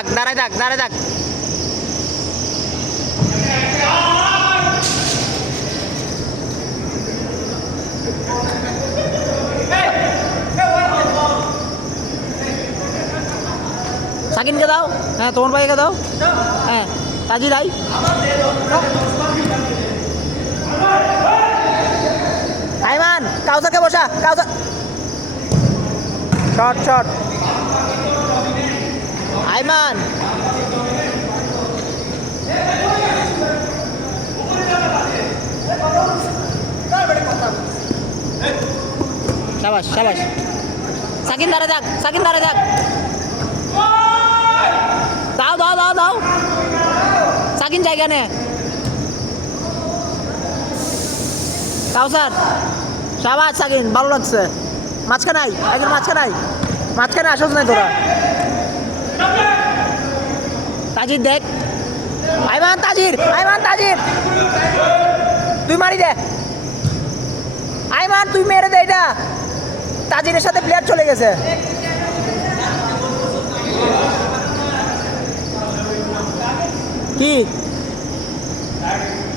থাক, দাঁড়ায় থাক, দাঁড়ায় থাক। সাকিনকে দাও, হ্যাঁ তোমার ভাইকে দাও, হ্যাঁ তাজির আই। আইমান কাউসারকে বসা, কাউসার শট শট। আইমান শাবাশ শাবাশ। সাকিন দাঁড়ে থাক, সাকিন দাঁড়ে থাক। দাও দাও দাও দাও, সাকিন জায়গা নে। কাউসার শাবাশ সাকিন, ভালো লাগছে। মাঝখানে আই, একজন মাঝখানে আই, মাঝখানে আসোস নাই তোরা। তাজির দেখ, আইমান তাজির, আইমান তাজির, তুই মারি দে। আইমান তুই মেরে দে এটা। তাজিরের সাথে প্লেয়ার চলে গেছে। কি